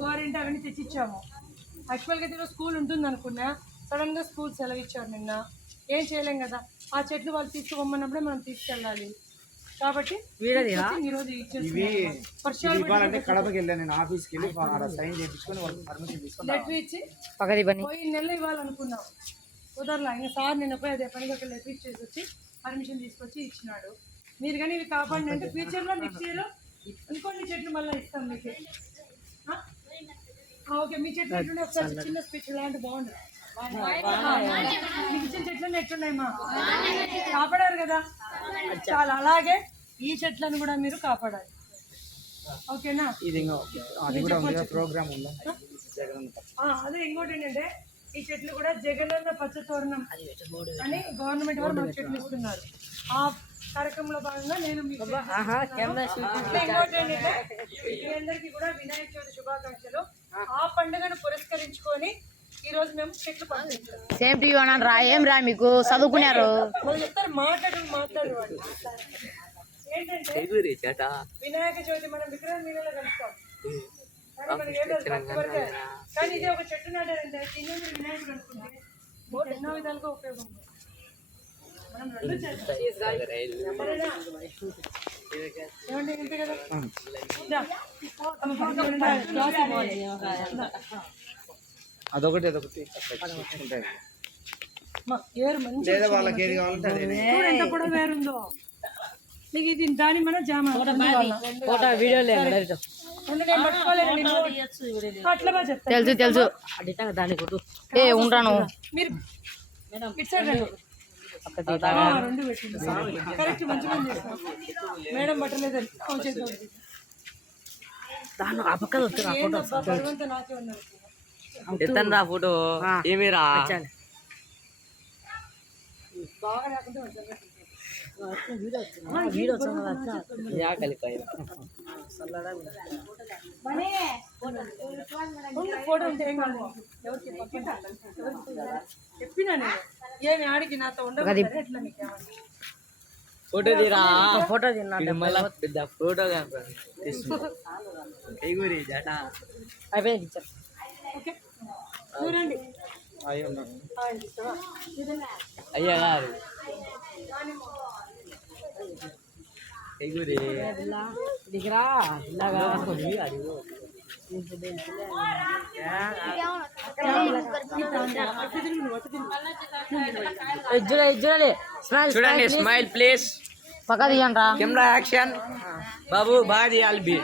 గోరెంట్ అవన్నీ తెచ్చిచ్చాము. యాక్చువల్గా అయితే ఈరోజు స్కూల్ ఉంటుంది అనుకున్నా సడన్గా స్కూల్ సెలవు ఇచ్చారు నిన్న. ఏం చేయలేం కదా ఆ చెట్లు వాళ్ళు తీసుకుపోమన్నప్పుడే మనం తీసుకెళ్ళాలి. కాబట్టి ఈరోజు ఇచ్చేస్తున్నాం వర్షాలు ఇవ్వాలంటే కడపకి వెళ్ళాను నేను ఆఫీస్కి వెళ్ళి అక్కడ సైన్ చేయించుకొని వాళ్ళకి పర్మిషన్ తీసుకొని లెటర్ ఇచ్చి పక్కది పని. పోయి నెలలు ఇవ్వాలనుకున్నాం. కుదరలా ఇంకా సార్ నిన్న పోయి అదే పనిగా ఒక లెటర్ ఇచ్చేసి వచ్చి పర్మిషన్ తీసుకొచ్చి ఇచ్చినాడు. మీరు కానీ ఇవి కాపాడండి అంటే ఫ్యూచర్లో నెక్స్ట్ ఇయర్ ఇంకొన్ని చెట్లు మళ్ళీ ఇస్తాం మీకు. ఓకే మీ చెట్లు ఎట్లున్నాయి ఒకసారి? చిన్న స్పీచ్ లాంటి బాగుంది మీకు ఇచ్చిన చెట్లు ఎట్లున్నాయమ్మా కాపాడారు కదా? చాలా అలాగే ఈ చెట్లను కూడా మీరు కాపాడాలి. ఓకేనా? ఇది ఇంకా అది కూడా ఉంది ప్రోగ్రామ్ అదే ఇంకోటి ఏంటంటే ఈ చెట్లు కూడా జగనన్న పచ్చ తోరణం అని గవర్నమెంట్ వారు మాకు చెట్లు ఇస్తున్నారు. ఆ కార్యక్రమంలో భాగంగా నేను మీకు ఇట్లా ఇంకోటి ఏంటంటే మీ అందరికీ కూడా వినాయక చవితి శుభాకాంక్షలు. ఆ. పండుగను పురస్కరించుకొని ఈ రోజు మేము చెట్లు సేమ్ టీవీ అన్నాను రా. ఏం రా మీకు? చదువుకున్నారు? వాళ్ళు చెప్తారు మాట్లాడు మాట్లాడు వాళ్ళు ఏంటంటే వినాయక చవితి మనం విగ్రహం నీళ్ళలో కలుస్తాం కానీ ఇది ఒక చెట్టు నాటారంటే వినాయకుడు అనుకుంటే ఎన్నో విధాలుగా ఉపయోగం. మనం రెండు ఇంతే కదా. అదొకటి అదొకటి. లేదా వాళ్ళకి ఏది కావాలంటే ఎంత వేరుందో నీకు ఇది దాని మన జామ? ఫోటో వీడియోలే తెలుసు తెలుసు. ఏ ఉంటాను మీరు మేడం. దాని ఆ పక్కన ఏందబ్బా, భగవంతుడు నాకే ఉన్నారు ఎత్తండి రా ఫోటో. ఏమిరా? బాగా ఫోటో. కాదు. తీరా? ఫోటో తిన్నా పెద్ద ఫోటో కైగూరి జట అయిపోయింది ఓకే. చూడండి? అయ్యా గారు. కైగూరి చూడాలి చూడాలి. స్మైల్ చూడండి స్మైల్ ప్లీజ్ పక్క తీయండి కెమెరా యాక్షన్ బాబు బాగా తీయాలి బి.